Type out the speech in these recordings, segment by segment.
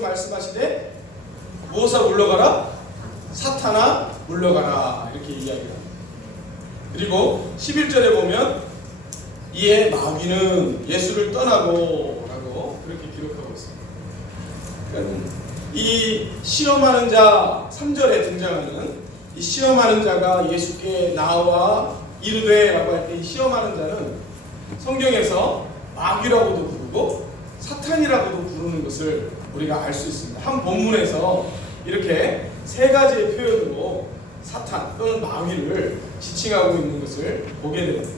성경에서 말씀하시되 무엇아 물러가라? 사탄아 물러가라 이렇게 이야기합니다. 그리고 11절에 보면 이에 마귀는 예수를 떠나고 라고 그렇게 기록하고 있습니다. 그러니까 이 시험하는 자 3절에 등장하는 이 시험하는 자가 예수께 나와 이르되 라고 할 때 이 시험하는 자는 성경에서 마귀라고도 부르고 사탄이라고도 부르는 것을 우리가 알 수 있습니다. 한 본문에서 이렇게 세 가지의 표현으로 사탄 또는 마귀를 지칭하고 있는 것을 보게 됩니다.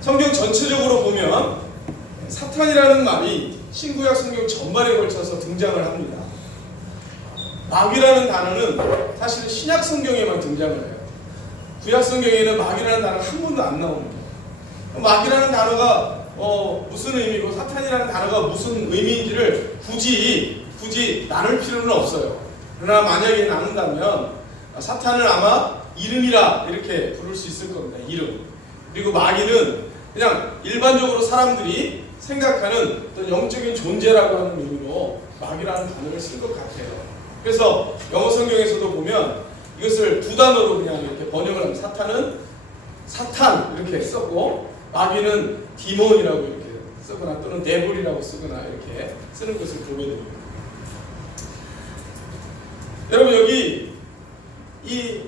성경 전체적으로 보면 사탄이라는 말이 신구약 성경 전반에 걸쳐서 등장을 합니다. 마귀라는 단어는 사실은 신약 성경에만 등장을 해요. 구약 성경에는 마귀라는 단어가 한 번도 안 나옵니다. 마귀라는 단어가 무슨 의미고 사탄이라는 단어가 무슨 의미인지를 굳이 나눌 필요는 없어요. 그러나 만약에 나눈다면 사탄을 아마 이름이라 이렇게 부를 수 있을 겁니다. 이름. 그리고 마귀는 그냥 일반적으로 사람들이 생각하는 어떤 영적인 존재라고 하는 의미로 마귀라는 단어를 쓴 것 같아요. 그래서 영어 성경에서도 보면 이것을 두 단어로 그냥 이렇게 번역을 하면 사탄은 사탄 이렇게 썼고 마귀는 디몬이라고 이렇게 쓰거나 또는 데블이라고 쓰거나 이렇게 쓰는 것을 보게 됩니다. 여러분 여기 이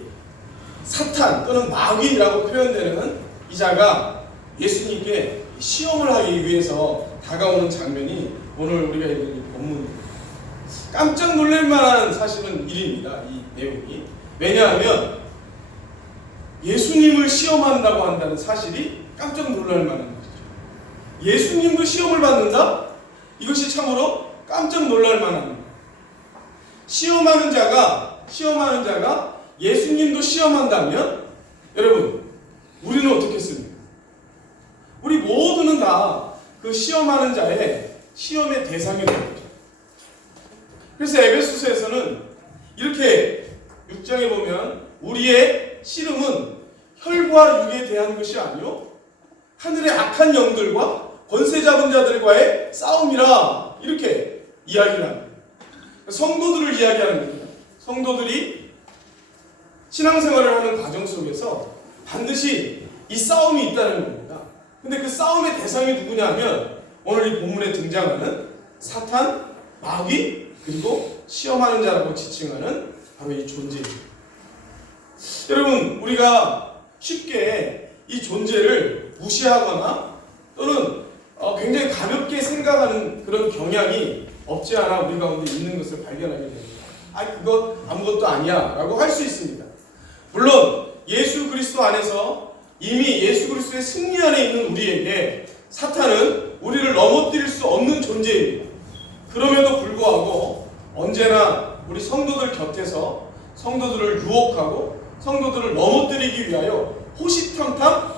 사탄 또는 마귀라고 표현되는 이 자가 예수님께 시험을 하기 위해서 다가오는 장면이 오늘 우리가 읽은 이 본문입니다. 깜짝 놀랄 만한 사실은 일입니다. 이 내용이. 왜냐하면 예수님을 시험한다고 한다는 사실이 깜짝 놀랄 만한 것이죠. 예수님도 시험을 받는다? 이것이 참으로 깜짝 놀랄 만한 시험하는 자가 예수님도 시험한다면 여러분 우리는 어떻겠습니까? 우리 모두는 다 그 시험하는 자의 시험의 대상이 되는 거죠. 그래서 에베소서에서는 이렇게 6장에 보면 우리의 씨름은 혈과 육에 대한 것이 아니요 하늘의 악한 영들과 권세 잡은 자들과의 싸움이라 이렇게 이야기를 합니다. 성도들을 이야기하는 겁니다. 성도들이 신앙생활을 하는 과정 속에서 반드시 이 싸움이 있다는 겁니다. 근데 그 싸움의 대상이 누구냐면 오늘 이 본문에 등장하는 사탄, 마귀, 그리고 시험하는 자라고 지칭하는 바로 이 존재입니다. 여러분 우리가 쉽게 이 존재를 무시하거나 또는 굉장히 가볍게 생각하는 그런 경향이 없지 않아 우리 가운데 있는 것을 발견하게 됩니다. 그거 아무것도 아니야 라고 할 수 있습니다. 물론 예수 그리스도 안에서 이미 예수 그리스도의 승리 안에 있는 우리에게 사탄은 우리를 넘어뜨릴 수 없는 존재입니다. 그럼에도 불구하고 언제나 우리 성도들 곁에서 성도들을 유혹하고 성도들을 넘어뜨리기 위하여 호시탐탐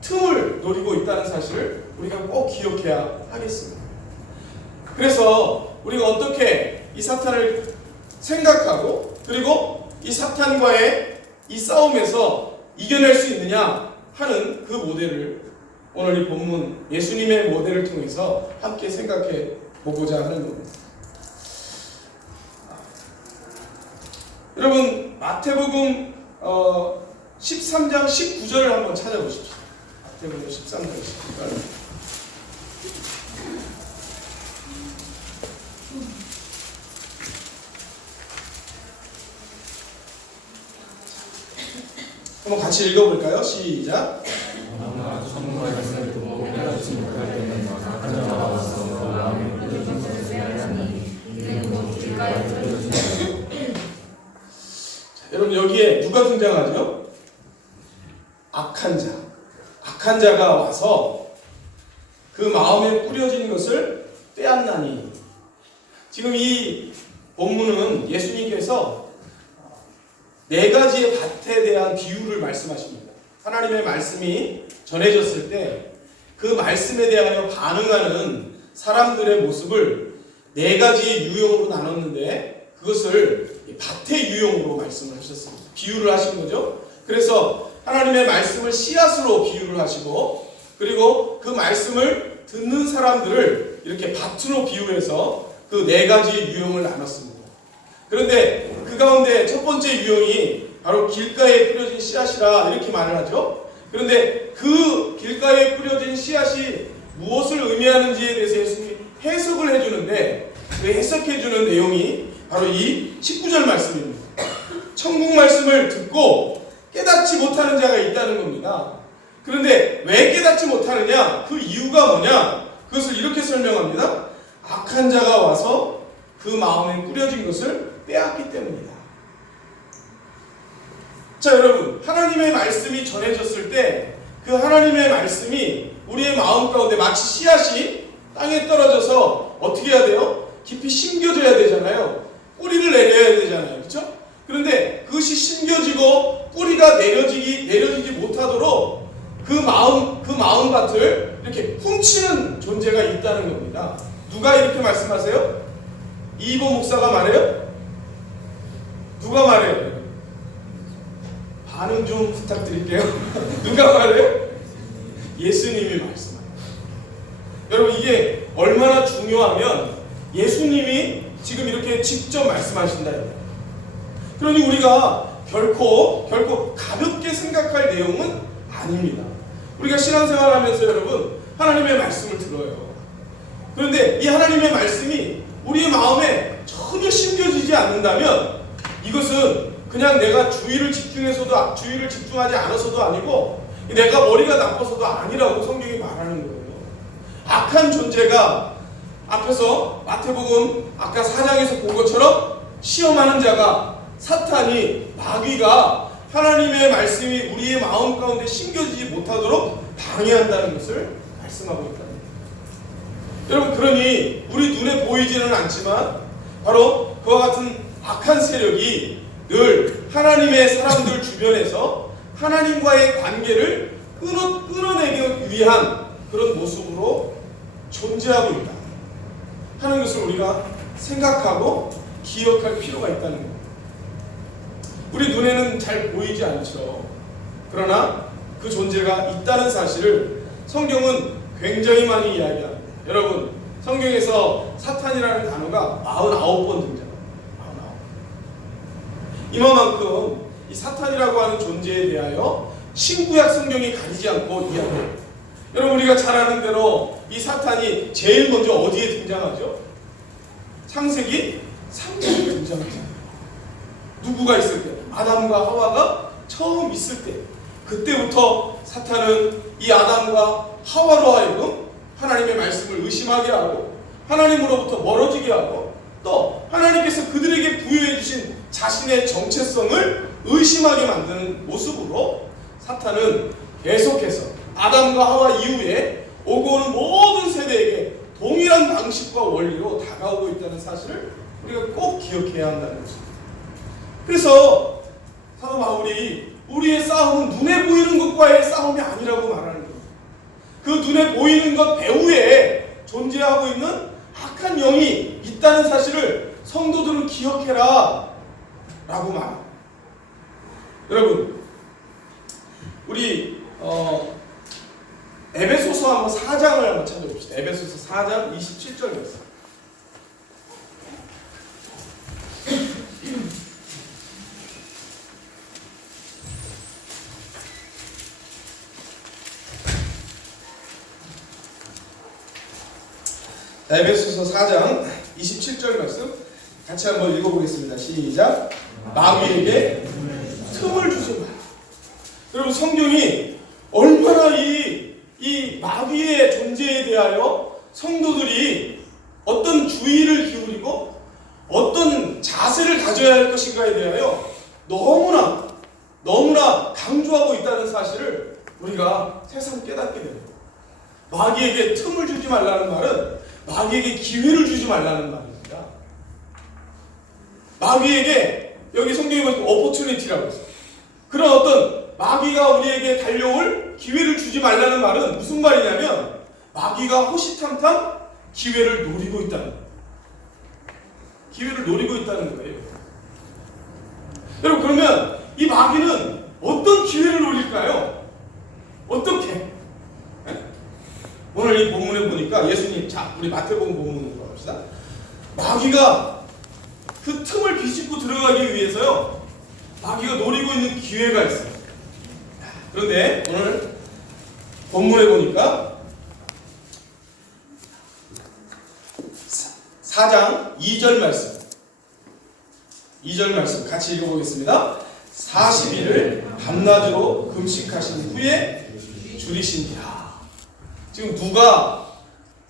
틈을 노리고 있다는 사실을 우리가 꼭 기억해야 하겠습니다. 그래서 우리가 어떻게 이 사탄을 생각하고 그리고 이 사탄과의 이 싸움에서 이겨낼 수 있느냐 하는 그 모델을 오늘 이 본문 예수님의 모델을 통해서 함께 생각해 보고자 하는 겁니다. 여러분 마태복음 13장 19절을 한번 찾아보십시오. 마태복음 13장 19절. 한번 같이 읽어볼까요? 시작. 여러분 여기에 누가 등장하죠? 악한 자. 악한 자가 와서 그 마음에 뿌려진 것을 빼앗나니. 지금 이 본문은 예수님께서 네 가지의 밭에 대한 비유를 말씀하십니다. 하나님의 말씀이 전해졌을 때 그 말씀에 대하여 반응하는 사람들의 모습을 네 가지의 유형으로 나눴는데 그것을 밭의 유형으로 말씀을 하셨습니다. 비유를 하신 거죠. 그래서 하나님의 말씀을 씨앗으로 비유를 하시고 그리고 그 말씀을 듣는 사람들을 이렇게 밭으로 비유해서 그 네 가지의 유형을 나눴습니다. 그런데 그 가운데 첫 번째 유형이 바로 길가에 뿌려진 씨앗이라 이렇게 말을 하죠. 그런데 그 길가에 뿌려진 씨앗이 무엇을 의미하는지에 대해서 예수님이 해석을 해주는데, 그 해석해주는 내용이 바로 이 19절 말씀입니다. 천국 말씀을 듣고 깨닫지 못하는 자가 있다는 겁니다. 그런데 왜 깨닫지 못하느냐? 그 이유가 뭐냐? 그것을 이렇게 설명합니다. 악한 자가 와서 그 마음에 뿌려진 것을 빼앗기 때문이다. 자, 여러분, 하나님의 말씀이 전해졌을 때 그 하나님의 말씀이 우리의 마음 가운데 마치 씨앗이 땅에 떨어져서 어떻게 해야 돼요? 깊이 심겨져야 되잖아요. 뿌리를 내려야 되잖아요. 그렇죠? 그런데 그것이 심겨지고 뿌리가 내려지지 못하도록 그 마음밭을 이렇게 훔치는 존재가 있다는 겁니다. 누가 이렇게 말씀하세요? 이보 목사가 말해요? 누가 말해요? 반응 좀 부탁드릴게요. 누가 말해요? 예수님이 말씀합니다. 여러분, 이게 얼마나 중요하면 예수님이 지금 이렇게 직접 말씀하신다. 그러니 우리가 결코 가볍게 생각할 내용은 아닙니다. 우리가 신앙생활하면서 여러분 하나님의 말씀을 들어요. 그런데 이 하나님의 말씀이 우리의 마음에 전혀 심겨지지 않는다면 이것은 그냥 내가 주의를 집중하지 않아서도 아니고 내가 머리가 나빠서도 아니라고 성경이 말하는 거예요. 악한 존재가 앞에서 마태복음 아까 4장에서 본 것처럼 시험하는 자가 사탄이 마귀가 하나님의 말씀이 우리의 마음 가운데 심겨지지 못하도록 방해한다는 것을 말씀하고 있다. 여러분, 그러니 우리 눈에 보이지는 않지만 바로 그와 같은 악한 세력이 늘 하나님의 사람들 주변에서 하나님과의 관계를 끊어내기 위한 그런 모습으로 존재하고 있다 하는 것을 우리가 생각하고 기억할 필요가 있다는 겁니다. 우리 눈에는 잘 보이지 않죠. 그러나 그 존재가 있다는 사실을 성경은 굉장히 많이 이야기합니다. 여러분, 성경에서 사탄이라는 단어가 49번 등장합니다. 49번. 이만큼 이 사탄이라고 하는 존재에 대하여 신구약 성경이 가리지 않고 이야기해요. 여러분, 우리가 잘 아는 대로 이 사탄이 제일 먼저 어디에 등장하죠? 창세기 3장에 등장하잖아요. 누구가 있을 때? 아담과 하와가 처음 있을 때, 그때부터 사탄은 이 아담과 하와로 하여금 하나님의 말씀을 의심하게 하고 하나님으로부터 멀어지게 하고 또 하나님께서 그들에게 부여해 주신 자신의 정체성을 의심하게 만드는 모습으로 사탄은 계속해서 아담과 하와 이후에 오고 오는 모든 세대에게 동일한 방식과 원리로 다가오고 있다는 사실을 우리가 꼭 기억해야 한다는 것입니다. 그래서 사도 바울이 우리의 싸움은 눈에 보이는 것과의 싸움이 아니라고 말하는 겁니다. 그 눈에 보이는 것 배후에 존재하고 있는 악한 영이 있다는 사실을 성도들은 기억해라 라고 말합니다. 여러분, 우리 에베소서 한번 4장을 한번 찾아봅시다. 에베소서 4장 27절 말씀. 에베소서 4장 27절 말씀 같이 한번 읽어보겠습니다. 시작. 마귀에게 틈을 주지 마라. 여러분, 성경이 얼마나 이 마귀의 존재에 대하여 성도들이 어떤 주의를 기울이고 어떤 자세를 가져야 할 것인가에 대하여 너무나 강조하고 있다는 사실을 우리가 새삼 깨닫게 됩니다. 마귀에게 틈을 주지 말라는 말은 마귀에게 기회를 주지 말라는 말입니다. 마귀에게 여기 성경에 보면 opportunity라고 했어요. 그런 어떤 마귀가 우리에게 달려올 기회를 주지 말라는 말은 무슨 말이냐면 마귀가 호시탐탐 기회를 노리고 있다는 거예요. 기회를 노리고 있다는 거예요. 여러분, 그러면 이 마귀는 어떤 기회를 노릴까요? 어떻게? 오늘 이 본문에 보니까 예수님, 자, 우리 마태복음 본문으로 가봅시다. 마귀가 그 틈을 비집고 들어가기 위해서요, 마귀가 노리고 있는 기회가 있어요. 그런데 오늘 본문에 보니까 4장 2절 말씀, 2절 말씀 같이 읽어보겠습니다. 40일을 밤낮으로 금식하신 후에 줄이신지라. 지금 누가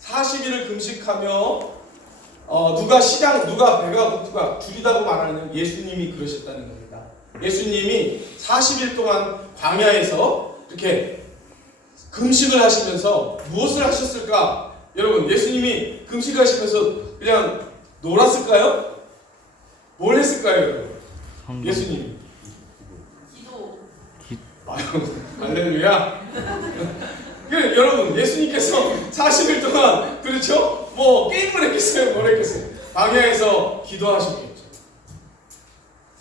40일을 금식하며 누가 배가 고프가 줄이다고 말하는 예수님이 그러셨다는 겁니다. 예수님이 40일 동안 광야에서 이렇게 금식을 하시면서 무엇을 하셨을까? 여러분, 예수님이 금식하시면서 그냥 놀았을까요? 뭘 했을까요, 여러분? 예수님이 기도. 할렐루야. 여러분, 예수님께서 40일 동안, 그렇죠? 뭐 게임을 했겠어요? 뭘 했겠어요? 광야에서 기도하셨겠죠.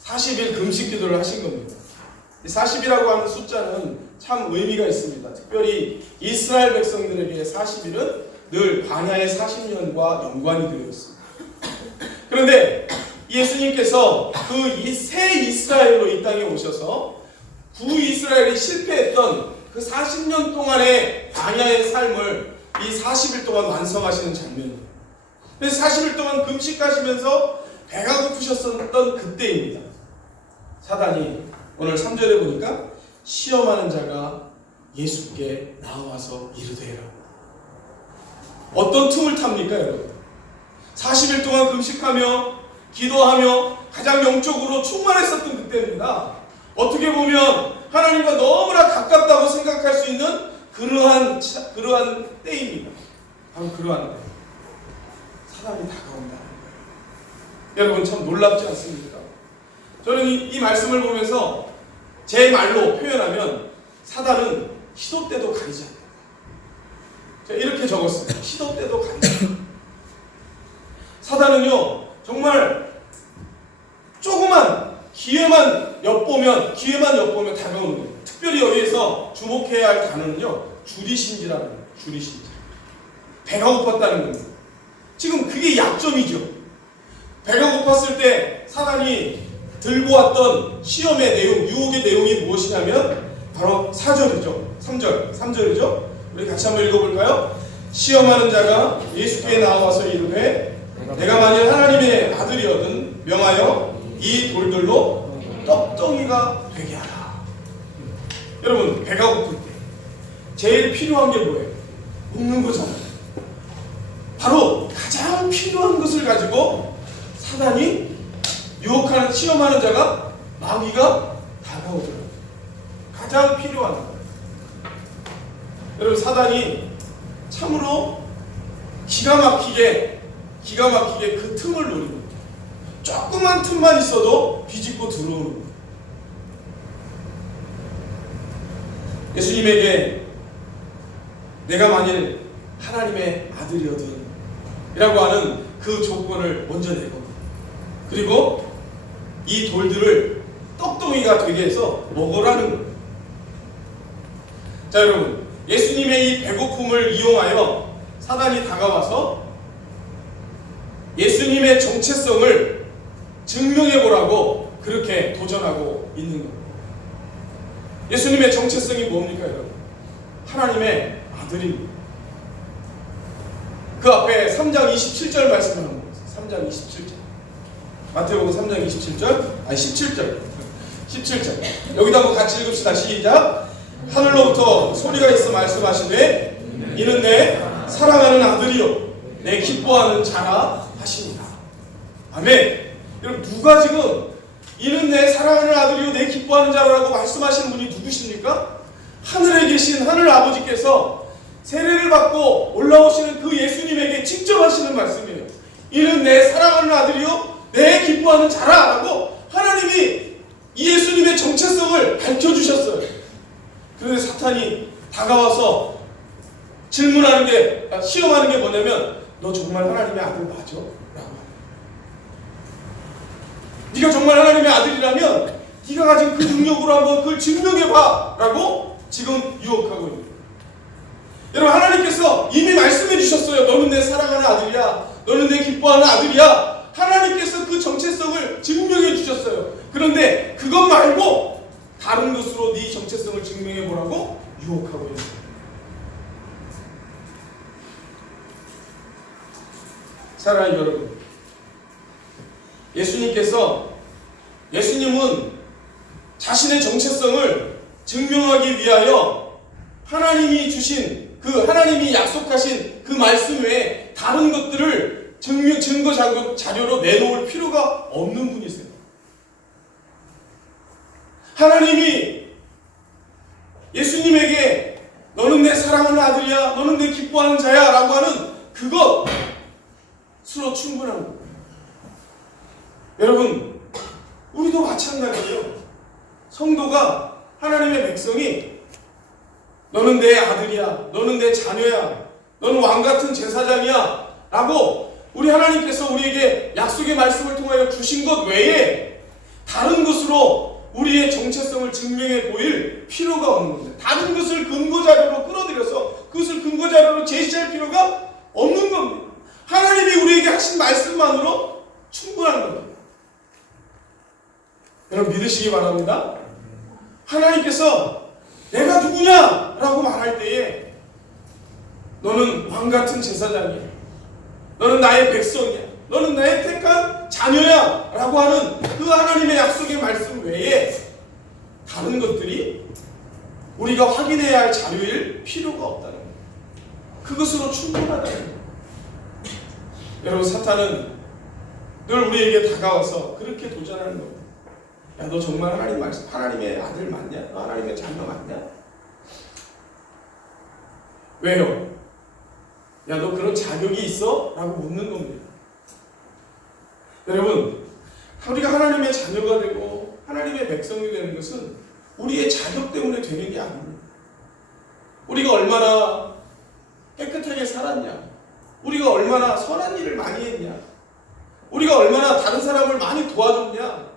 40일 금식 기도를 하신 겁니다. 40이라고 하는 숫자는 참 의미가 있습니다. 특별히 이스라엘 백성들에게 40일은 늘 광야의 40년과 연관이 되어 있습니다. 그런데 예수님께서 그 새 이스라엘로 이 땅에 오셔서 구이스라엘이 실패했던 그 40년 동안의 광야의 삶을 이 40일 동안 완성하시는 장면입니다. 그래서 40일 동안 금식하시면서 배가 고프셨던 그때입니다. 사단이 오늘 3절에 보니까 시험하는 자가 예수께 나와서 이르되라. 어떤 틈을 탑니까, 여러분? 40일 동안 금식하며 기도하며 가장 영적으로 충만했었던 그때입니다. 어떻게 보면 하나님과 너무나 가깝다고 생각할 수 있는 그러한 때입니다. 바로 그러한 때. 사단이 다가온다는 거예요. 여러분, 참 놀랍지 않습니까? 저는 이 말씀을 보면서 제 말로 표현하면 사단은 시도 때도 가리지 않는다. 제가 이렇게 적었습니다. 시도 때도 가리지 않는다. 사단은요, 정말 조그만 기회만 엿보면 다가오는 거예요. 특별히 여기에서 주목해야 할 단어는요, 줄이신지라는 거예요. 줄이신지. 배가 고팠다는 겁니다. 지금 그게 약점이죠. 배가 고팠을 때 사단이 들고 왔던 시험의 내용, 유혹의 내용이 무엇이냐면 바로 4절이죠. 3절이죠. 우리 같이 한번 읽어볼까요? 시험하는 자가 예수께 나와서 이르되 내가 만일 하나님의 아들이거든 명하여 이 돌들로 떡덩이가 되게 하라. 여러분, 배가 고플 때 제일 필요한 게 뭐예요? 먹는 거잖아요. 바로 가장 필요한 것을 가지고 사단이 유혹하는, 시험하는 자가, 마귀가 다가오더라고요. 가장 필요한 것. 여러분, 사단이 참으로 기가 막히게 그 틈을 노립니다. 조그만 틈만 있어도 비집고 들어오는 거예요. 예수님에게 내가 만일 하나님의 아들이거든 이라고 하는 그 조건을 먼저 내고, 그리고 이 돌들을 떡덩이가 되게 해서 먹으라는 거예요. 자, 여러분, 예수님의 이 배고픔을 이용하여 사단이 다가와서 예수님의 정체성을 증명해보라고 그렇게 도전하고 있는 겁니다. 예수님의 정체성이 뭡니까, 여러분? 하나님의 아들입니다. 그 앞에 3장 27절 말씀을 한번 보세요. 3장 27절. 마태복음 3장 17절. 여기다 한번 같이 읽읍시다. 시작. 하늘로부터 소리가 있어 말씀하시되 이는 내 사랑하는 아들이요 내 기뻐하는 자라 하시니라. 아멘. 여러분, 누가 지금 이는 내 사랑하는 아들이요 내 기뻐하는 자라고 말씀하시는 분이 누구십니까? 하늘에 계신 하늘 아버지께서 세례를 받고 올라오시는 그 예수님에게 직접 하시는 말씀이에요. 이는 내 사랑하는 아들이요 내 기뻐하는 자라라고 하나님이 이 예수님의 정체성을 밝혀주셨어요. 그런데 사탄이 다가와서 질문하는 게, 시험하는 게 뭐냐면 너 정말 하나님의 아들 맞아? 라고. 네가 정말 하나님의 아들이라면 네가 가진 그 능력으로 한번 그걸 증명해봐 라고 지금 유혹하고 있는 거예요. 여러분, 하나님께서 이미 말씀해 주셨어요. 너는 내 사랑하는 아들이야. 너는 내 기뻐하는 아들이야. 하나님께서 그 정체성을 증명해 주셨어요. 그런데 그것 말고 다른 것으로 네 정체성을 증명해 보라고 유혹하고 있어요. 사랑하는 여러분, 예수님은 자신의 정체성을 증명하기 위하여 하나님이 약속하신 그 말씀 외에 다른 것들을 증거 자료로 내놓을 필요가 없는 분이세요. 하나님이 예수님에게 너는 내 사랑하는 아들이야, 너는 내 기뻐하는 자야 라고 하는 그것으로 충분한 거예요. 여러분, 우리도 마찬가지예요. 성도가, 하나님의 백성이 너는 내 아들이야, 너는 내 자녀야, 너는 왕같은 제사장이야 라고 우리 하나님께서 우리에게 약속의 말씀을 통하여 주신 것 외에 다른 것으로 우리의 정체성을 증명해 보일 필요가 없는 겁니다. 다른 것을 근거자료로 끌어들여서 그것을 근거자료로 제시할 필요가 없는 겁니다. 하나님이 우리에게 하신 말씀만으로 충분한 겁니다. 여러분 믿으시기 바랍니다. 하나님께서 내가 누구냐 라고 말할 때에 너는 왕같은 제사장이야, 너는 나의 백성이야, 너는 나의 택한 자녀야 라고 하는 그 하나님의 약속의 말씀 외에 다른 것들이 우리가 확인해야 할 자료일 필요가 없다는 거예요. 그것으로 충분하다는 거예요. 여러분, 사탄은 늘 우리에게 다가와서 그렇게 도전하는 겁니다. 야, 너 정말 하나님의 아들 맞냐? 너 하나님의 자녀 맞냐? 왜요? 야, 너 그런 자격이 있어? 라고 묻는 겁니다. 여러분, 우리가 하나님의 자녀가 되고 하나님의 백성이 되는 것은 우리의 자격 때문에 되는 게 아닙니다. 우리가 얼마나 깨끗하게 살았냐, 우리가 얼마나 선한 일을 많이 했냐, 우리가 얼마나 다른 사람을 많이 도와줬냐,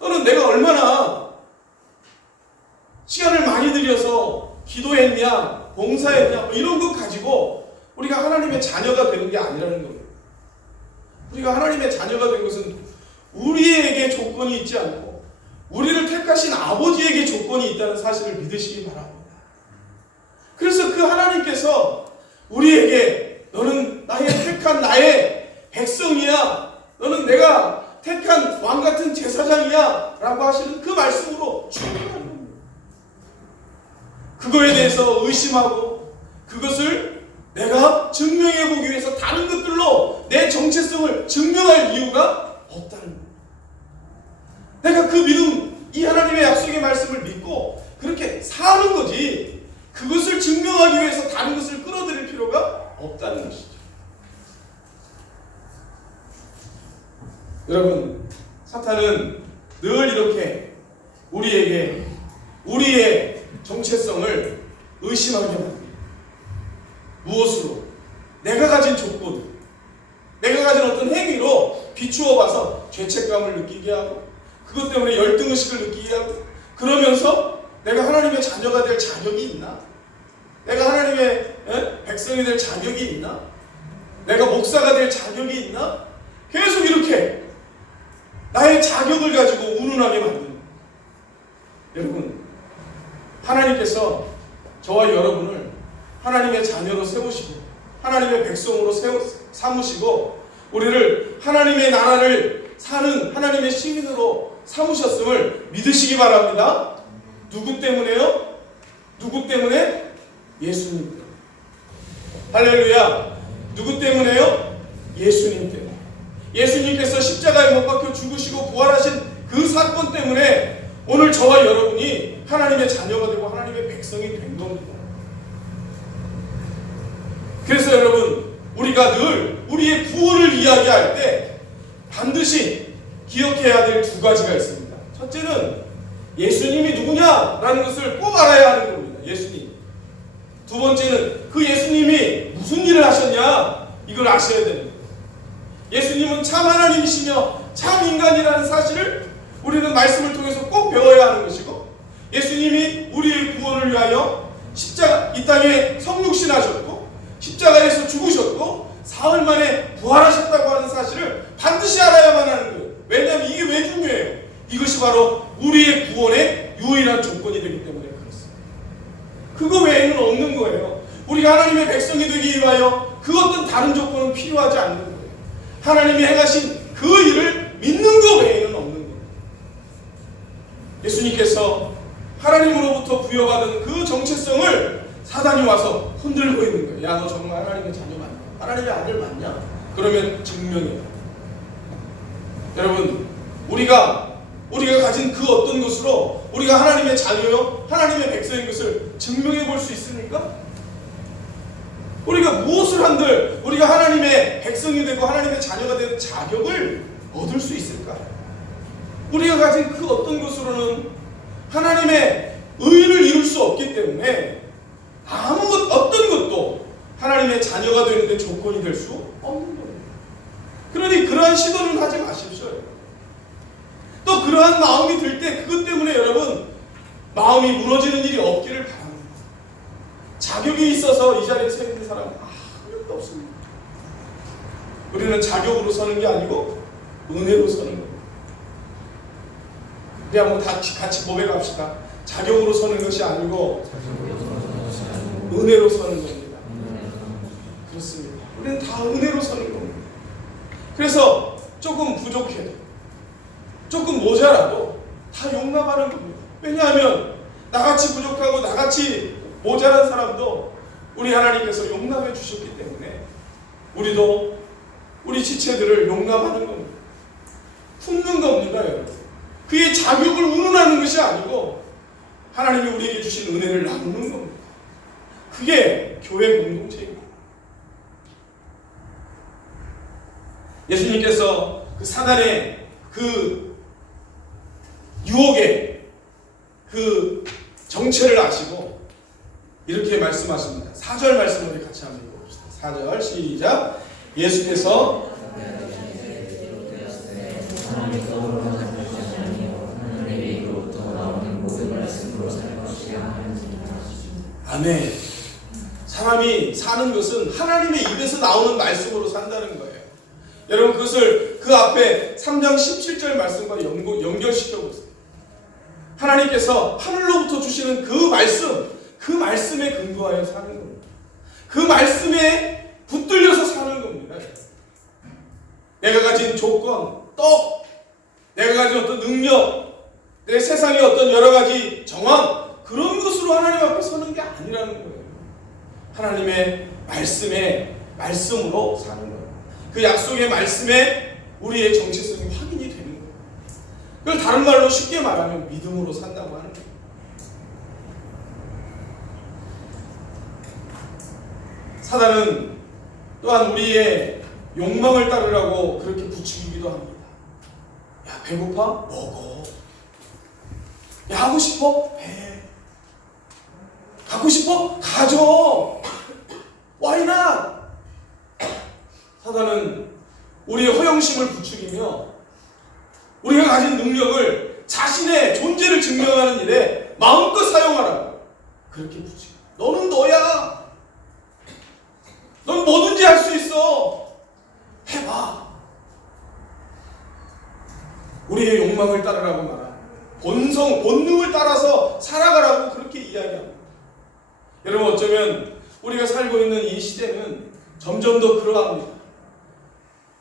또는 내가 얼마나 시간을 많이 들여서 기도했냐, 봉사했냐, 이런 것 가지고 우리가 하나님의 자녀가 되는 게 아니라는 겁니다. 우리가 하나님의 자녀가 된 것은 우리에게 조건이 있지 않고 우리를 택하신 아버지에게 조건이 있다는 사실을 믿으시기 바랍니다. 그래서 그 하나님께서 우리에게 너는 나의 택한 나의 백성이야, 너는 내가 택한 왕같은 제사장이야 라고 하시는 그 말씀으로 충분한 겁니다. 그거에 대해서 의심하고 그것을 내가 증명해보기 위해서 다른 것들로 내 정체성을 증명할 이유가 없다는 거예요. 내가 그 믿음, 이 하나님의 약속의 말씀을 믿고 그렇게 사는 거지, 그것을 증명하기 위해서 다른 것을 끌어들일 필요가 없다는 것이죠. 여러분, 사탄은 늘 이렇게 우리에게 우리의 정체성을 의심하게 합니다. 무엇으로? 내가 가진 조건, 내가 가진 어떤 행위로 비추어 봐서 죄책감을 느끼게 하고 그것 때문에 열등의식을 느끼게 하고, 그러면서 내가 하나님의 자녀가 될 자격이 있나? 내가 하나님의 백성이 될 자격이 있나? 내가 목사가 될 자격이 있나? 계속 이렇게 나의 자격을 가지고 운운하게 만듭니다. 여러분, 하나님께서 저와 여러분을 하나님의 자녀로 세우시고 하나님의 백성으로 삼으시고 우리를 하나님의 나라를 사는 하나님의 시민으로 삼으셨음을 믿으시기 바랍니다. 누구 때문에요? 누구 때문에? 예수님 때문에. 할렐루야. 누구 때문에요? 예수님 때문에. 예수님께서 십자가에 못 박혀 죽으시고 부활하신 그 사건 때문에 오늘 저와 여러분이 하나님의 자녀가 되고 하나님의 백성이 된 겁니다. 그래서 여러분, 우리가 늘 우리의 구원을 이야기할 때 반드시 기억해야 될 두 가지가 있습니다. 첫째는 예수님이 누구냐라는 것을 꼭 알아야 하는 겁니다. 예수님. 두 번째는 그 예수님이 무슨 일을 하셨냐, 이걸 아셔야 됩니다. 예수님은 참 하나님이시며 참 인간이라는 사실을 우리는 말씀을 통해서 꼭 배워야 하는 것이고, 예수님이 우리의 구원을 위하여 이 땅에 성육신하셨고 십자가에서 죽으셨고 사흘 만에 부활하셨다고 하는 사실을 반드시 알아야만 하는 거예요. 왜냐하면 이게 왜 중요해요? 이것이 바로 우리의 구원의 유일한 조건이 되기 때문에 그렇습니다. 그거 외에는 없는 거예요. 우리가 하나님의 백성이 되기 위하여 그 어떤 다른 조건은 필요하지 않는 거예요. 하나님이 행하신 그 일을 믿는 것 외에는 없는 거예요. 예수님께서 하나님으로부터 부여받은 그 정체성을 사단이 와서 흔들고 있는 거예요. 야, 너 정말 하나님의 자녀 맞냐? 하나님의 아들 맞냐? 그러면 증명해요. 여러분, 우리가 가진 그 어떤 것으로 우리가 하나님의 자녀요, 하나님의 백성인 것을 증명해 볼 수 있습니까? 우리가 무엇을 한들 우리가 하나님의 백성이 되고 하나님의 자녀가 되는 자격을 얻을 수 있을까? 우리가 가진 그 어떤 것으로는 하나님의 의를 이룰 수 없기 때문에 어떤 것도 하나님의 자녀가 되는 데 조건이 될 수 없는 거예요. 그러니 그러한 시도는 하지 마십시오. 또 그러한 마음이 들 때 그것 때문에 여러분 마음이 무너지는 일이 없기를 바랍니다. 자격이 있어서 이 자리에 서 있는 사람은 한 명도 없습니다. 우리는 자격으로 서는 게 아니고 은혜로 서는 겁니다. 우리 한번 같이 고백합시다. 자격으로 서는 것이 아니고 은혜로 서는 겁니다. 그렇습니다. 우리는 다 은혜로 서는 겁니다. 그래서 조금 부족해도 조금 모자라도 다 용납하는 겁니다. 왜냐하면 나같이 부족하고 나같이 모자란 사람도 우리 하나님께서 용납해 주셨기 때문에 우리도 우리 지체들을 용납하는 겁니다. 품는 겁니다. 여러분. 그의 자격을 운운하는 것이 아니고 하나님이 우리에게 주신 은혜를 나누는 겁니다. 그게 교회 공동체입니다. 예수님께서 그 사단의 그 유혹의 그 정체를 아시고 이렇게 말씀하십니다. 4절 말씀을 우리 같이 한번 읽어봅시다. 4절 시작. 예수께서 아멘. 사람이 사는 것은 하나님의 입에서 나오는 말씀으로 산다는 거예요. 여러분 그것을 그 앞에 3장 17절 말씀과 연결시켜 보세요. 하나님께서 하늘로부터 주시는 그 말씀에 근거하여 사는 겁니다. 그 말씀에 붙들려서 사는 겁니다. 내가 가진 조건, 내가 가진 어떤 능력, 내 세상의 어떤 여러 가지 정황, 그런 것으로 하나님 앞에 서는 게 아니라는 거예요. 하나님의 말씀으로 사는 거예요. 그 약속의 말씀에 우리의 정체성이 확인이 되는 거예요. 그걸 다른 말로 쉽게 말하면 믿음으로 산다고 하는 거예요. 사단은 또한 우리의 욕망을 따르라고 그렇게 부추기기도 합니다. 야, 배고파? 먹어. 야, 하고 싶어? 해. 갖고 싶어? 가져. Why not? 사단은 우리의 허영심을 부추기며 우리가 가진 능력을 자신의 존재를 증명하는 일에 마음껏 사용하라고 그렇게 부추겨. 너는 너야. 넌 뭐든지 할 수 있어. 해봐. 우리의 욕망을 따르라고 말합니다. 본능을 따라서 살아가라고 그렇게 이야기합니다. 여러분 어쩌면 우리가 살고 있는 이 시대는 점점 더 그러합니다.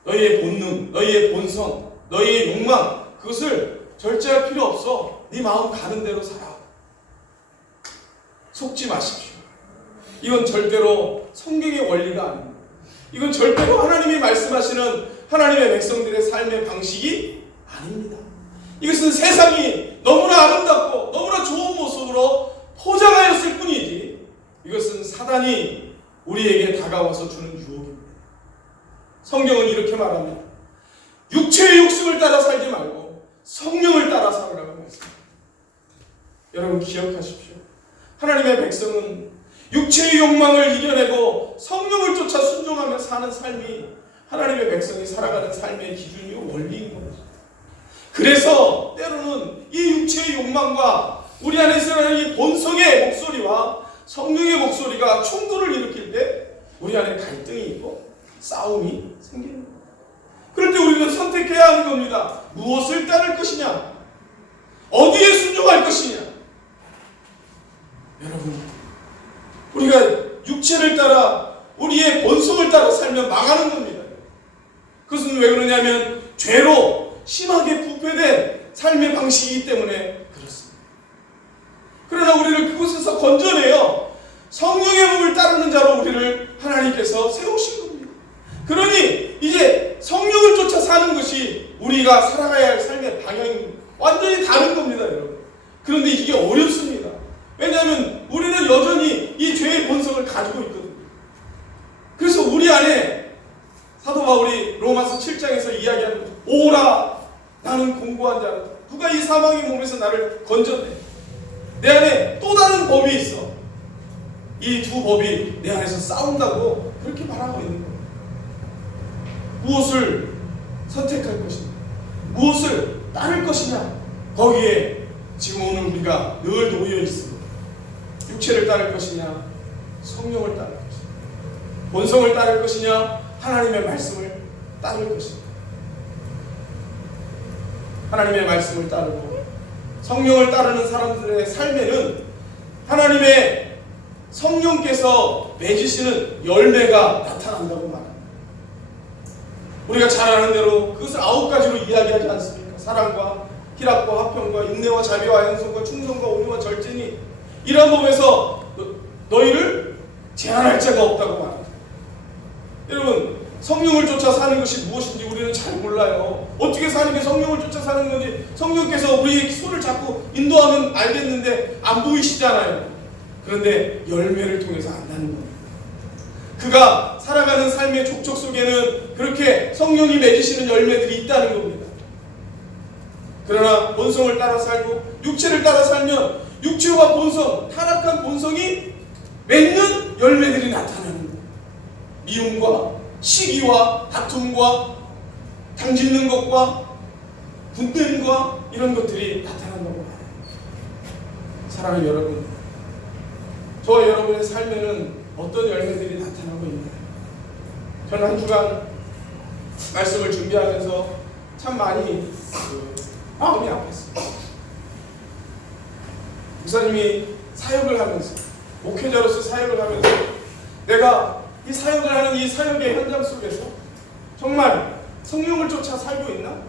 너희의 본능, 너희의 본성, 너희의 욕망 그것을 절제할 필요 없어. 네 마음 가는 대로 살아. 속지 마십시오. 이건 절대로 성경의 원리가 아닙니다. 이건 절대로 하나님이 말씀하시는 하나님의 백성들의 삶의 방식이 아닙니다. 이것은 세상이 너무나 아름답고 너무나 좋은 모습으로 포장하였을 뿐이지 이것은 사단이 우리에게 다가와서 주는 유혹입니다. 성경은 이렇게 말합니다. 육체의 욕심을 따라 살지 말고 성령을 따라 살으라고 말씀합니다. 여러분 기억하십시오. 하나님의 백성은 육체의 욕망을 이겨내고 성령을 쫓아 순종하며 사는 삶이 하나님의 백성이 살아가는 삶의 기준이요 원리인 겁니다. 그래서 때로는 이 육체의 욕망과 우리 안에 있는 이 본성의 목소리와 성령의 목소리가 충돌을 일으킬 때 우리 안에 갈등이 있고 싸움이 생기는 거예요. 그럴 때 우리는 선택해야 하는 겁니다. 무엇을 따를 것이냐? 어디에 순종할 것이냐? 여러분, 우리가 육체를 따라 우리의 본성을 따라 살면 망하는 겁니다. 그것은 왜 그러냐면 죄로 심하게 부패된 삶의 방식이기 때문에 그렇습니다. 그러나 우리를 그곳에서 건져내어 성령의 법을 따르는 자로 우리를 하나님께서 세우신 겁니다. 그러니 이제 성령을 쫓아 사는 것이 우리가 살아가야 할 삶의 방향이 완전히 다른 겁니다, 여러분. 그런데 이게 어렵습니다. 왜냐하면 우리는 여전히 이 죄의 본성을 가지고 있거든요. 그래서 우리 안에 사도 바울이 로마서 7장에서 이야기하는 거죠. 오라, 나는 공고한 자라. 누가 이 사망의 몸에서 나를 건져내? 내 안에 또 다른 법이 있어. 이 두 법이 내 안에서 싸운다고 그렇게 말하고 있는 거예요. 무엇을 선택할 것이냐, 무엇을 따를 것이냐, 거기에 지금 오늘 우리가 늘 놓여 있습니다. 육체를 따를 것이냐, 성령을 따를 것이냐, 본성을 따를 것이냐, 하나님의 말씀을 따를 것이냐. 하나님의 말씀을 따르고 성령을 따르는 사람들의 삶에는 하나님의 성령께서 맺으시는 열매가 나타난다고 말합니다. 우리가 잘 아는 대로 그것을 9가지로 이야기하지 않습니까? 사랑과 희락과 화평과 인내와 자비와 양성과 충성과 온유와 절제니 이러한 법에서 너희를 제한할 자가 없다고 말합니다. 여러분, 성령을 쫓아 사는 것이 무엇인지 우리는 잘 몰라요. 어떻게 사는 게 성령을 쫓아 사는 건지 성령께서 우리의 손을 잡고 인도하면 알겠는데 안 보이시잖아요. 그런데 열매를 통해서 안다는 겁니다. 그가 살아가는 삶의 족적 속에는 그렇게 성령이 맺으시는 열매들이 있다는 겁니다. 그러나 본성을 따라 살고 육체를 따라 살면 육체와 본성, 타락한 본성이 맺는 열매들이 나타나는 거예요. 미움과 시기와 다툼과 당짓는 것과 분냄과 이런 것들이 나타난다고 말해요. 사랑하는 여러분, 저와 여러분의 삶에는 어떤 열매들이 나타나고 있나요? 저는 한 주간 말씀을 준비하면서 참 많이 마음이 아팠어요. 목사님이 사역을 하면서, 목회자로서 사역을 하면서 내가 이 사역을 하는 이 사역의 현장 속에서 정말 성령을 쫓아 살고 있나?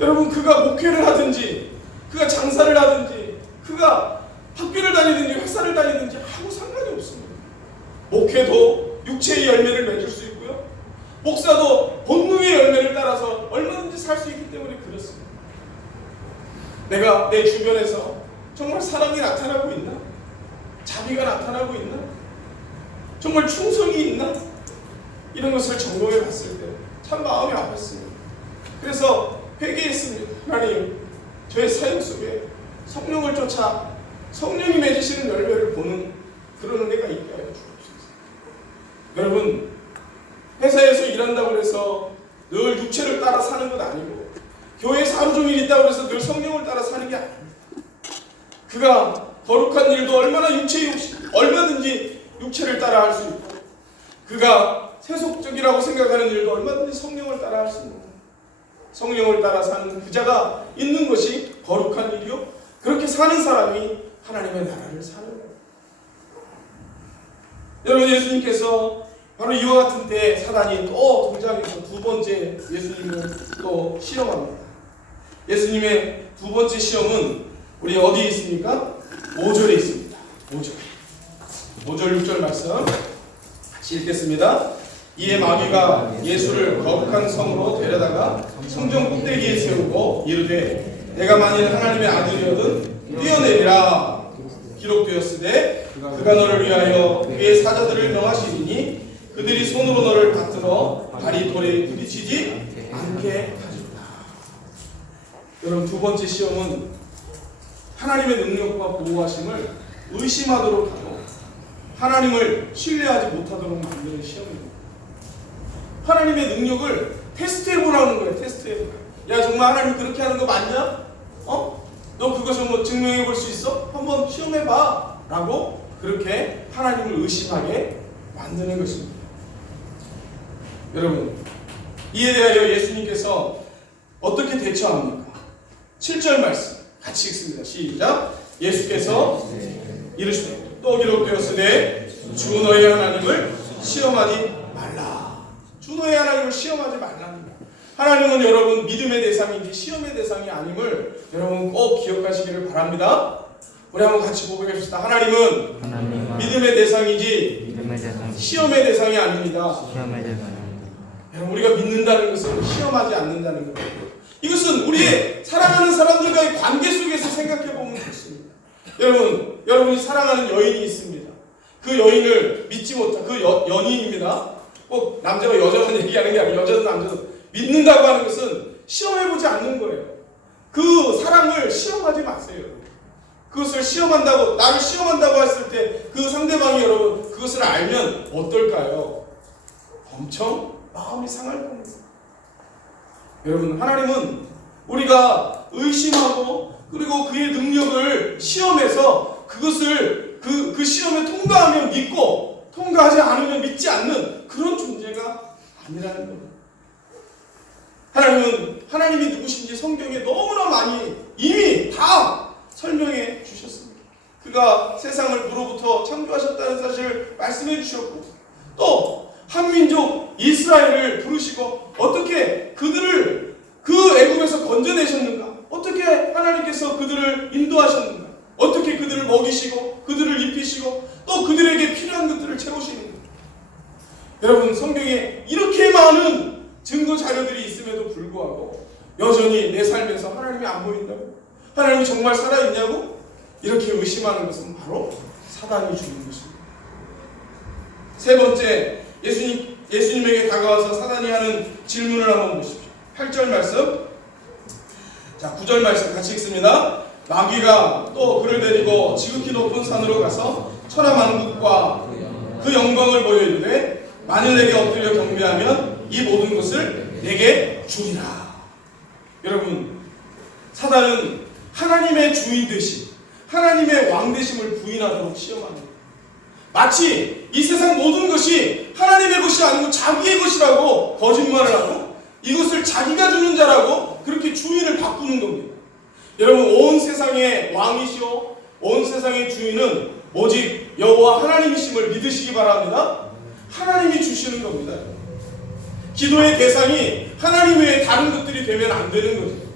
여러분, 그가 목회를 하든지 그가 장사를 하든지 그가 학교를 다니든지 회사를 다니든지 아무 상관이 없습니다. 목회도 육체의 열매를 맺을 수 있고요, 목사도 본능의 열매를 따라서 얼마든지 살 수 있기 때문에 그렇습니다. 내가 내 주변에서 정말 사랑이 나타나고 있나? 자비가 나타나고 있나? 정말 충성이 있나? 이런 것을 점검해 봤을 때 참 마음이 아팠습니다. 그래서 회개했습니다. 하나님, 저의 사역 속에 성령을 쫓아 성령이 맺으시는 열매를 보는 그런 은혜가 있게 하여 주옵소서. 여러분, 회사에서 일한다고 해서 늘 육체를 따라 사는 건 아니고, 교회에서 하루 종일 있다고 해서 늘 성령을 따라 사는 게 아닙니다. 그가 거룩한 일도 얼마든지 육체를 따라 할 수 있고, 그가 세속적이라고 생각하는 일도 얼마든지 성령을 따라 할 수 있는, 성령을 따라 사는 그 자가 있는 것이 거룩한 일이요, 그렇게 사는 사람이 하나님의 나라를 사는 거예요. 여러분, 예수님께서 바로 이와 같은 때에 사단이 또 등장해서 두 번째 예수님을 또 시험합니다. 예수님의 두 번째 시험은 우리 어디에 있습니까? 5절에 있습니다. 5절 6절 말씀 같이 읽겠습니다. 이에 마귀가 예수를 거룩한 성으로 데려다가 성전 꼭대기에 세우고 이르되 내가 만일 하나님의 아들이거든 뛰어내리라. 기록되었으되 그가 너를 위하여 그의 사자들을 명하시리니 그들이 손으로 너를 받들어 발이 돌에 부딪히지 않게 하리라. 여러분, 두 번째 시험은 하나님의 능력과 보호하심을 의심하도록 하고 하나님을 신뢰하지 못하도록 만드는 시험입니다. 하나님의 능력을 테스트해보라는 거예요. 테스트해보라. 야, 정말 하나님 그렇게 하는 거 맞냐? 너 그거 좀 증명해볼 수 있어? 한번 시험해봐 라고 그렇게 하나님을 의심하게 만드는 것입니다. 여러분, 이에 대하여 예수님께서 어떻게 대처합니까? 7절 말씀 같이 읽습니다. 시작. 예수께서 이르시되 또 기록되었으되 주 너희 하나님을 시험하지 말라. 주 너희 하나님을 시험하지 말랍니다. 하나님은 여러분 믿음의 대상인지 시험의 대상이 아님을 여러분 꼭 기억하시기를 바랍니다. 우리 한번 같이 고백합시다. 하나님은 믿음의 대상이지 시험의 대상이 아닙니다. 여러분, 우리가 믿는다는 것은 시험하지 않는다는 거예요. 이것은 우리의 사랑하는 사람들과의 관계 속에서 생각해 보면 좋습니다. 여러분이 사랑하는 여인이 있습니다. 그 여인을 믿지 못한 그 연인입니다. 꼭 남자가 여자만 얘기하는 게 아니라 여자도 남자도 믿는다고 하는 것은 시험해보지 않는 거예요. 그 사랑을 시험하지 마세요. 그것을 시험한다고, 나를 시험한다고 했을 때 그 상대방이 여러분 그것을 알면 어떨까요? 엄청 마음이 상할 겁니다. 여러분, 하나님은 우리가 의심하고 그리고 그의 능력을 시험해서 그것을 그 시험에 통과하면 믿고 통과하지 않으면 믿지 않는 그런 존재가 아니라는 겁니다. 하나님이 누구신지 성경에 너무나 많이 이미 다 설명해 주셨습니다. 그가 세상을 무로부터 창조하셨다는 사실을 말씀해 주셨고 또 한민족 이스라엘을 부르시고 어떻게 그들을 그 애굽에서 건져내셨는가, 어떻게 하나님께서 그들을 인도하셨는가, 어떻게 그들을 먹이시고 그들을 입히시고 또 그들에게 필요한 것들을 채우시는가. 여러분, 성경에 이렇게 많은 증거 자료들이 있음에도 불구하고 여전히 내 삶에서 하나님이 안 보인다고, 하나님이 정말 살아있냐고 이렇게 의심하는 것은 바로 사단이 주는 것입니다. 세 번째, 예수님에게 다가와서 사단이 하는 질문을 한번 보십시오. 8절 말씀, 자 9절 말씀 같이 읽습니다. 마귀가 또 그를 데리고 지극히 높은 산으로 가서 천하 만국과 그 영광을 보여 이르되 만일 내게 엎드려 경배하면 이 모든 것을 내게 주리라. 여러분, 사단은 하나님의 주인 되심, 하나님의 왕 되심을 부인하도록 시험합니다. 마치 이 세상 모든 것이 하나님의 것이 아니고 자기의 것이라고 거짓말을 하고 이것을 자기가 주는 자라고 그렇게 주인을 바꾸는 겁니다. 여러분, 온 세상의 왕이시오 온 세상의 주인은 오직 여호와 하나님이심을 믿으시기 바랍니다. 하나님이 주시는 겁니다. 기도의 대상이 하나님 외에 다른 것들이 되면 안 되는 거죠.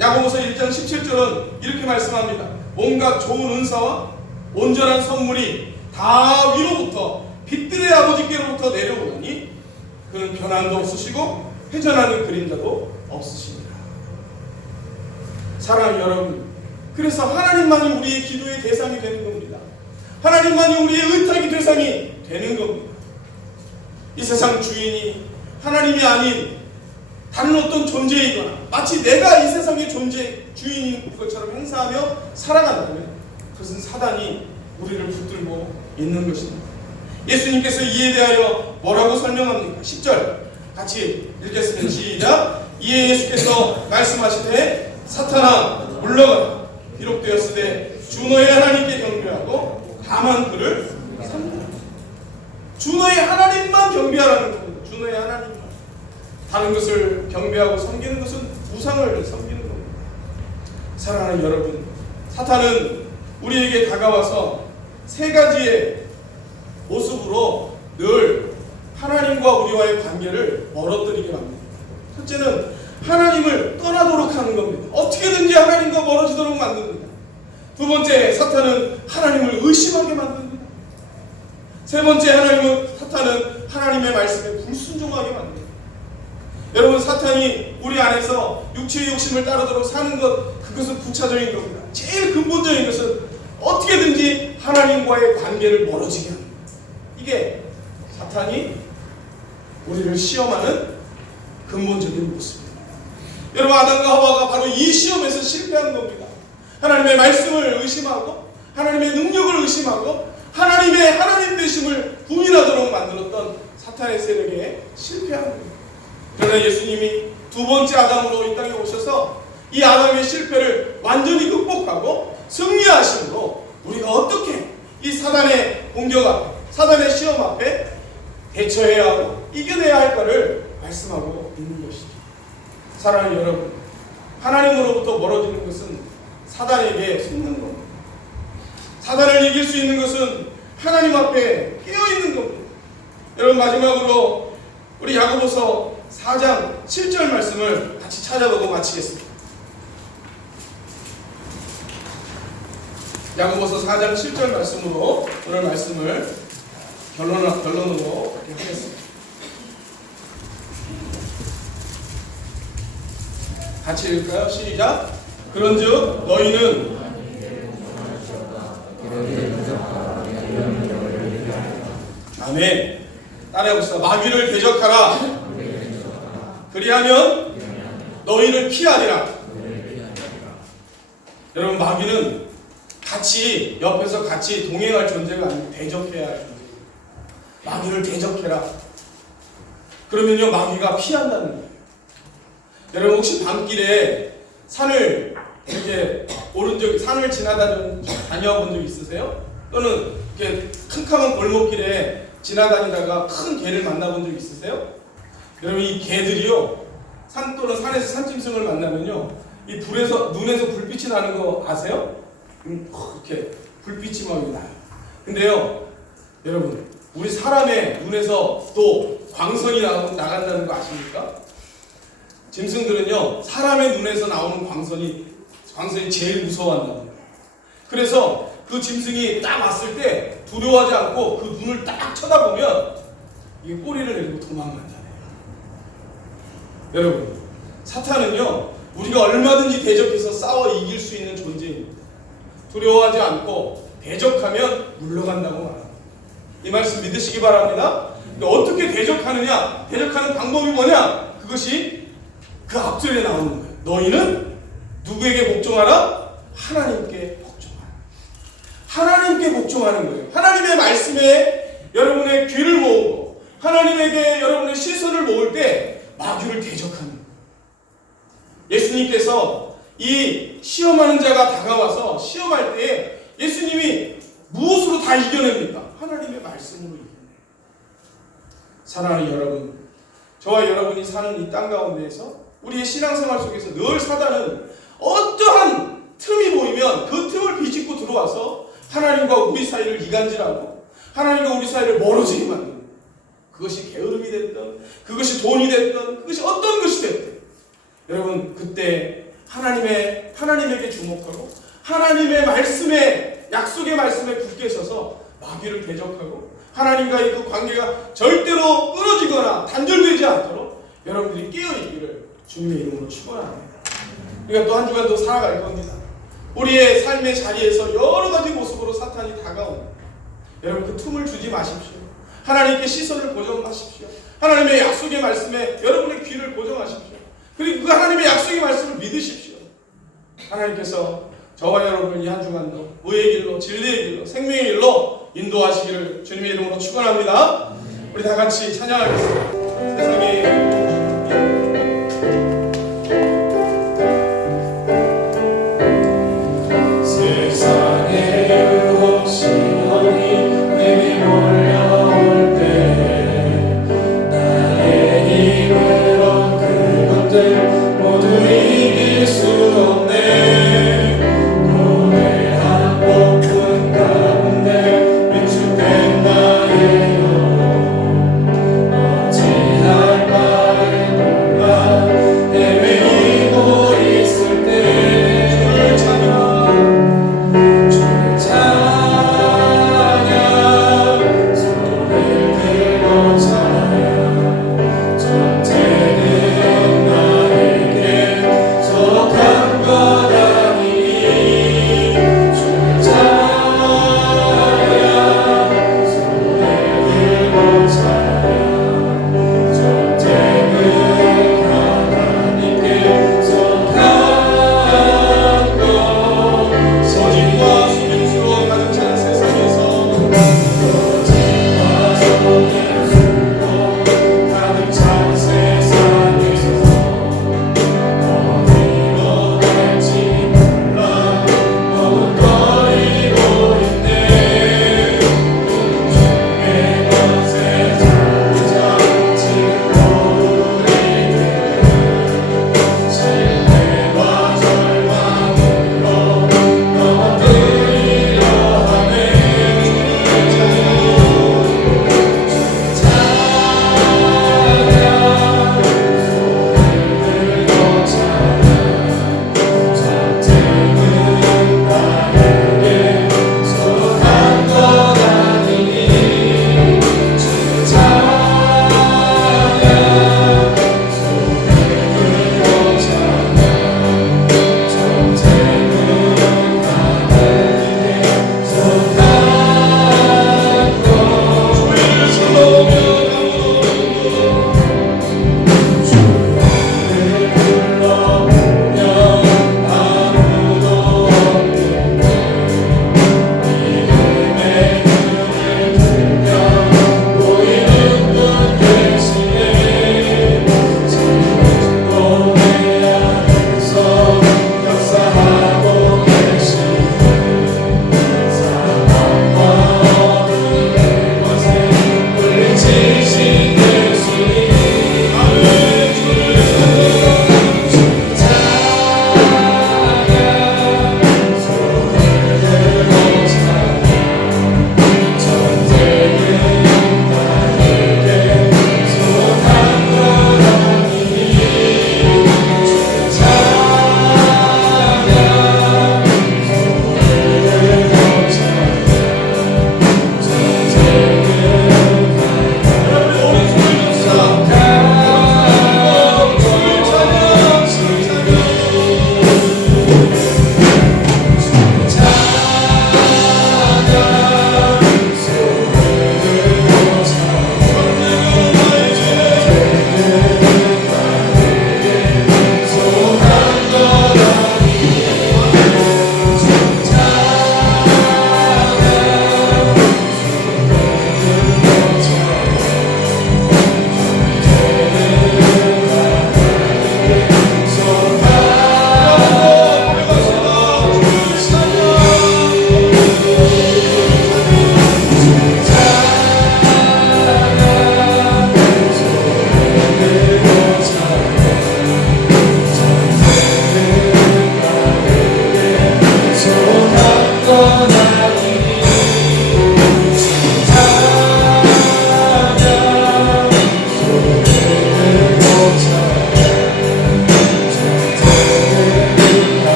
야고보서 1장 17절은 이렇게 말씀합니다. 온갖 좋은 은사와 온전한 선물이 다 위로부터 빛들의 아버지께로부터 내려오더니 그는 변함도 없으시고 회전하는 그림자도 없으십니다. 사랑하는 여러분, 그래서 하나님만이 우리의 기도의 대상이 되는 겁니다. 하나님만이 우리의 의탁의 대상이 되는 겁니다. 이 세상 주인이 하나님이 아닌 다른 어떤 존재이거나 마치 내가 이 세상의 주인인 것처럼 행사하며 살아간다면 그것은 사단이 우리를 붙들고 있는 것입니다. 예수님께서 이에 대하여 뭐라고 설명합니까? 10절 같이 읽겠습니다. 시작. 이에 예수께서 말씀하시되 사탄아 물러가라. 기록되었으되 주 너의 하나님께 경배하고 다만 그를 섬기라. 주 너의 하나님만 경배하라는 겁니다. 주 너의 하나님만. 다른 것을 경배하고 섬기는 것은 우상을 섬기는 겁니다. 사랑하는 여러분, 사탄은 우리에게 다가와서 세 가지의 모습으로 늘 하나님과 우리와의 관계를 멀어뜨리게 합니다. 첫째는 하나님을 떠나도록 하는 겁니다. 어떻게든지 하나님과 멀어지도록 만듭니다. 두 번째, 사탄은 하나님을 의심하게 만듭니다. 세 번째, 사탄은 하나님의 말씀에 불순종하게 만듭니다. 여러분, 사탄이 우리 안에서 육체의 욕심을 따르도록 사는 것, 그것은 부차적인 겁니다. 제일 근본적인 것은 어떻게든지 하나님과의 관계를 멀어지게 합니다. 이게 사탄이 우리를 시험하는 근본적인 모습입니다. 여러분, 아담과 하와가 바로 이 시험에서 실패한 겁니다. 하나님의 말씀을 의심하고 하나님의 능력을 의심하고 하나님의 하나님 되심을 부인하도록 만들었던 사탄의 세력에 실패한 겁니다. 그러나 예수님이 두 번째 아담으로 이 땅에 오셔서 이 아담의 실패를 완전히 극복하고 승리하심으로 우리가 어떻게 이 사단의 공격 앞에, 사단의 시험 앞에 대처해야 하고 이겨내야 할까를 말씀하고 있는 것이죠. 사랑하는 여러분, 하나님으로부터 멀어지는 것은 사단에게 속는 겁니다. 사단을 이길 수 있는 것은 하나님 앞에 깨어있는 겁니다. 여러분, 마지막으로 우리 야고보서 4장 7절 말씀을 같이 찾아보고 마치겠습니다. 야고보서 4장 7절 말씀으로 오늘 말씀을 결론으로 이렇게 하겠습니다. 같이 읽을까요? 시작. 그런즉 너희는 아멘. 따라해봅시다. 마귀를 대적하라. 그리하면 너희를 피하리라. 여러분, 마귀는 같이 옆에서 같이 동행할 존재가 아니고 대적해야 할 존재입니다. 마귀를 대적해라. 그러면요, 마귀가 피한다는 거예요. 여러분, 혹시 밤길에 산을 이렇게 산을 다녀본 적 있으세요? 또는 이렇게 캄캄한 골목길에 지나다니다가 큰 개를 만나본 적 있으세요? 여러분, 이 개들이요, 산 또는 산에서 산짐승을 만나면요, 이 눈에서 불빛이 나는 거 아세요? 이렇게 불빛이 막 나요. 근데요, 여러분, 우리 사람의 눈에서 또 광선이 나간다는 거 아십니까? 짐승들은요, 사람의 눈에서 나오는 광선이 제일 무서워한답니다. 그래서 그 짐승이 딱 왔을 때 두려워하지 않고 그 눈을 딱 쳐다보면 이게 꼬리를 내리고 도망간다네요. 여러분, 사탄은요, 우리가 얼마든지 대적해서 싸워 이길 수 있는 존재입니다. 두려워하지 않고 대적하면 물러간다고 말합니다. 이 말씀 믿으시기 바랍니다. 어떻게 대적하느냐? 대적하는 방법이 뭐냐? 그것이 그 앞절에 나오는 거예요. 너희는 누구에게 복종하라? 하나님께 복종하라. 하나님께 복종하는 거예요. 하나님의 말씀에 여러분의 귀를 모으고 하나님에게 여러분의 시선을 모을 때 마귀를 대적하는 거예요. 예수님께서 이 시험하는 자가 다가와서 시험할 때 예수님이 무엇으로 다 이겨냅니까? 하나님의 말씀으로 이겨내요. 사랑하는 여러분, 저와 여러분이 사는 이 땅 가운데에서 우리의 신앙생활 속에서 늘 사단은 어떠한 틈이 보이면 그 틈을 비집고 들어와서 하나님과 우리 사이를 이간질하고 하나님과 우리 사이를 멀어지게 만듭니다. 그것이 게으름이 됐든 그것이 돈이 됐든 그것이 어떤 것이 됐든 여러분, 그때 하나님에게 주목하고 하나님의 말씀에, 약속의 말씀에 굳게 서서 마귀를 대적하고 하나님과의 그 관계가 절대로 끊어지거나 단절되지 않도록 여러분들이 깨어있기를 주님의 이름으로 축원합니다. 우리가 또 한 주간도 살아갈 겁니다. 우리의 삶의 자리에서 여러 가지 모습으로 사탄이 다가옵니다. 여러분, 그 틈을 주지 마십시오. 하나님께 시선을 고정하십시오. 하나님의 약속의 말씀에 여러분의 귀를 고정하십시오. 그리고 그 하나님의 약속의 말씀을 믿으십시오. 하나님께서 저와 여러분을 이 한 주간도 의의 길로, 진리의 길로, 생명의 길로 인도하시기를 주님의 이름으로 축원합니다. 우리 다 같이 찬양하겠습니다. 세상에 유혹 시험이 내게 몰려올 때 나의 힘으로 그것들 모두 이길 수 없네. 고뇌한 폭풍 가운데 위축된 나의 영 어찌할 바를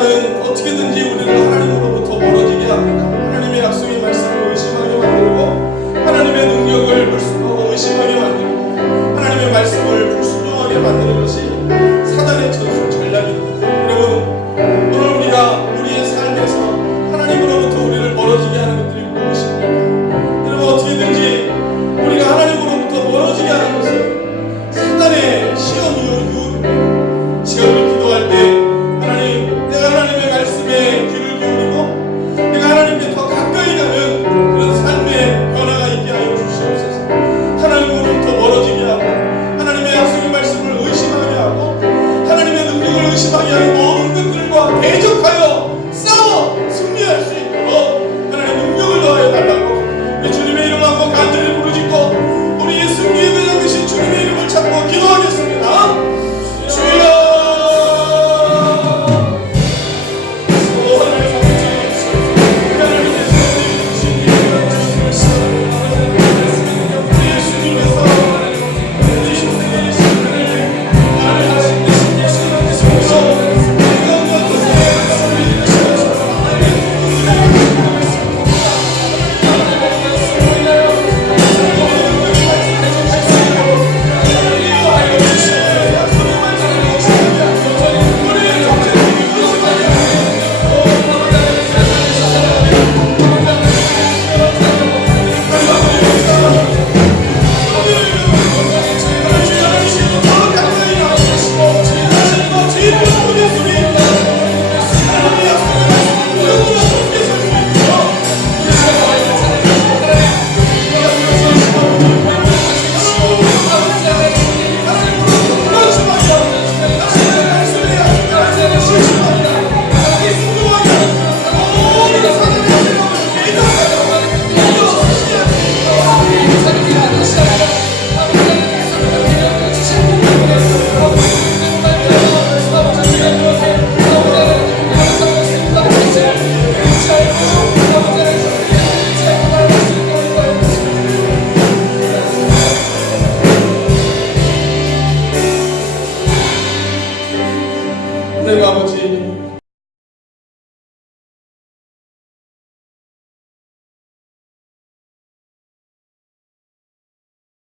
사단은 어떻게든지 우리를 하나님으로부터 멀어지게 합니다. 하나님의 약속의 말씀을 의심하게 만들고 하나님의 능력을 의심하게 만들고 하나님의 말씀을 불순종하게 만드는 것이 사단의 전략입니다. 여러분, 오늘 우리가 우리의 삶에서 하나님으로부터 우리를 멀어지게 하는 것들이 무엇입니까? 여러분, 어떻게든지 우리가 하나님으로부터 멀어지게 하는 것은 사단의 시험 이유입니다. 지금 우리 기도할 때 하나님, 내가 하나님의 말씀에 귀를 기울이고 내가 하나님께 더 가까이 가는 그런 삶의 변화가 있게 하여 주시옵소서. 하나님으로부터 멀어지게 하고 하나님의 약속의 말씀을 의심하게 하고 하나님의 능력을 의심하게 하는 모든 것들과 대적하여 싸워 승리할 수 있도록 하나님 능력을 더하여 달라고 우리 주님의 이름을 한번 간절히 부르짖고 우리의 승리의 대장 되신 주님의 이름을 찾고 기도하겠습니다. 주여, 하나님 아버지,